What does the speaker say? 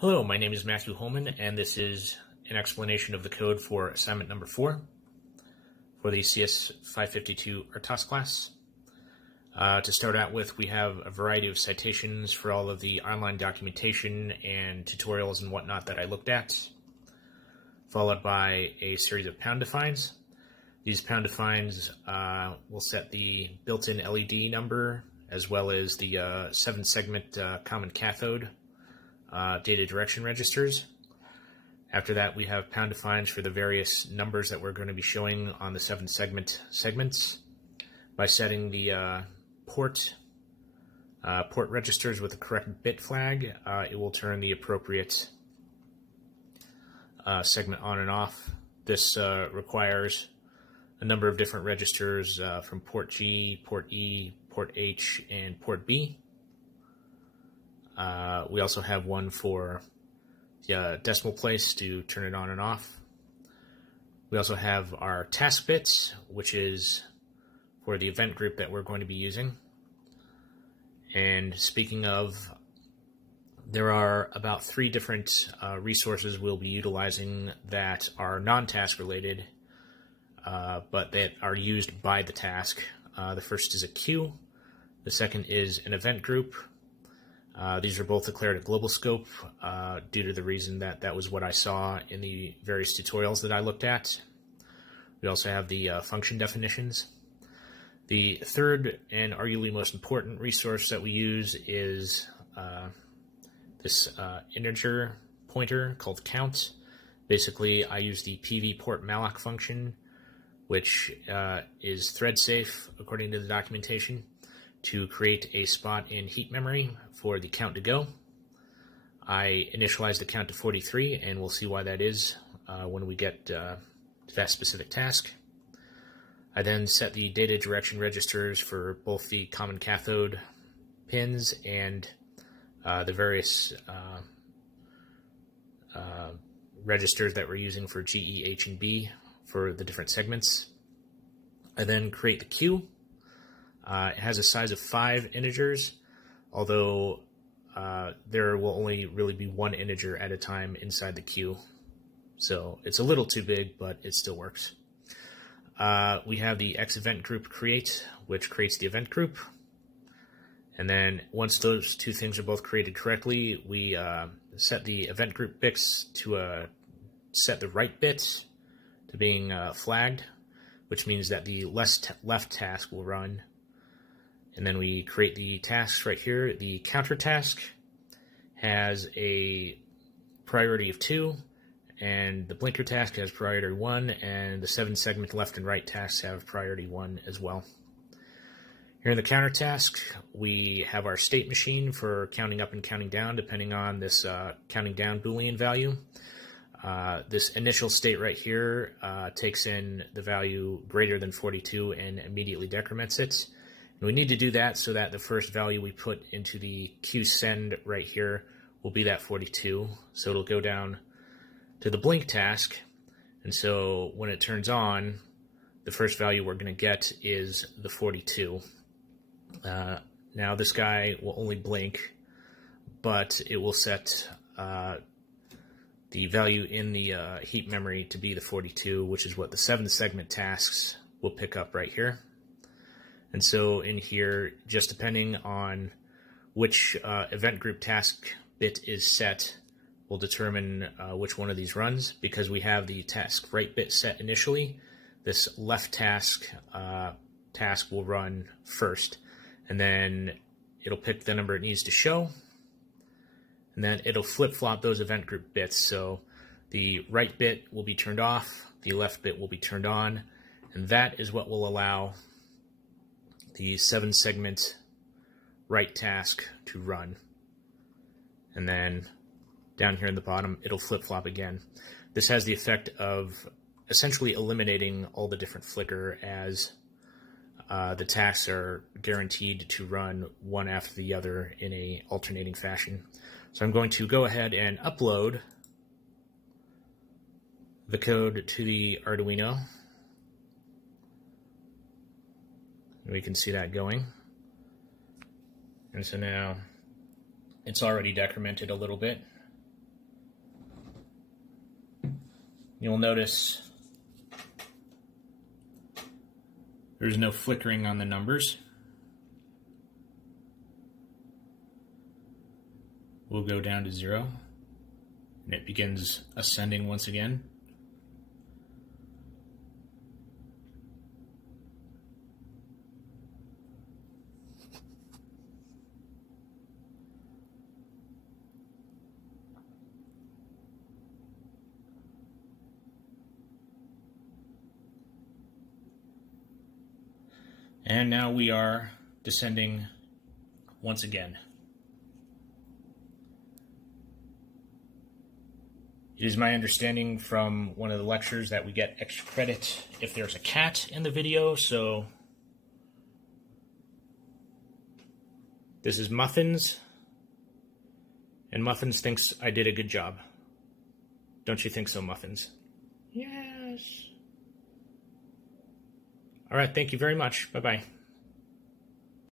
Hello, my name is Matthew Holman, and this is an explanation of the code for assignment number 4 for the CS552 RTOS class. To start out with, we have a variety of citations for all of the online documentation and tutorials and whatnot that I looked at, followed by a series of pound defines. These pound defines will set the built-in LED number as well as the 7-segment common cathode data direction registers. After that, we have pound defines for the various numbers that we're going to be showing on the 7-segment segments. By setting the port registers with the correct bit flag, it will turn the appropriate segment on and off. This requires a number of different registers from port G, port E, port H, and port B. We also have one for the decimal place to turn it on and off. We also have our task bits, which is for the event group that we're going to be using. And speaking of, there are about 3 different resources we'll be utilizing that are non-task related, but that are used by the task. The first is a queue. The second is an event group. These are both declared a global scope due to the reason that that was what I saw in the various tutorials that I looked at. We also have the function definitions. The third and arguably most important resource that we use is this integer pointer called count. Basically, I use the PV port malloc function, which is thread safe according to the documentation, to create a spot in heap memory for the count to go. I initialize the count to 43, and we'll see why that is when we get to that specific task. I then set the data direction registers for both the common cathode pins and the various registers that we're using for G, E, H, and B for the different segments. I then create the queue. It has a size of 5 integers, although there will only really be 1 integer at a time inside the queue. So it's a little too big, but it still works. We have the X event group create, which creates the event group. And then once those 2 things are both created correctly, we set the event group bits to set the right bit to being flagged, which means that the left task will run. And then we create the tasks right here. The counter task has a priority of 2, and the blinker task has priority 1, and the 7-segment left and right tasks have priority 1 as well. Here in the counter task, we have our state machine for counting up and counting down, depending on this counting down Boolean value. This initial state right here takes in the value greater than 42 and immediately decrements it. And we need to do that so that the first value we put into the queue send right here will be that 42. So it'll go down to the blink task. And so when it turns on, the first value we're going to get is the 42. Now this guy will only blink, but it will set the value in the heap memory to be the 42, which is what the 7-segment tasks will pick up right here. And so in here, just depending on which event group task bit is set, will determine which one of these runs. Because we have the task right bit set initially, this left task will run first. And then it'll pick the number it needs to show. And then it'll flip-flop those event group bits. So the right bit will be turned off, the left bit will be turned on, and that is what will allow the 7-segment right task to run. And then down here in the bottom, it'll flip-flop again. This has the effect of essentially eliminating all the different flicker, as the tasks are guaranteed to run one after the other in a alternating fashion. So I'm going to go ahead and upload the code to the Arduino. We can see that going. And so now it's already decremented a little bit. You'll notice there's no flickering on the numbers. We'll go down to 0, and it begins ascending once again. And now we are descending once again. It is my understanding from one of the lectures that we get extra credit if there's a cat in the video, so this is Muffins, and Muffins thinks I did a good job. Don't you think so, Muffins? Yes. All right, thank you very much. Bye-bye.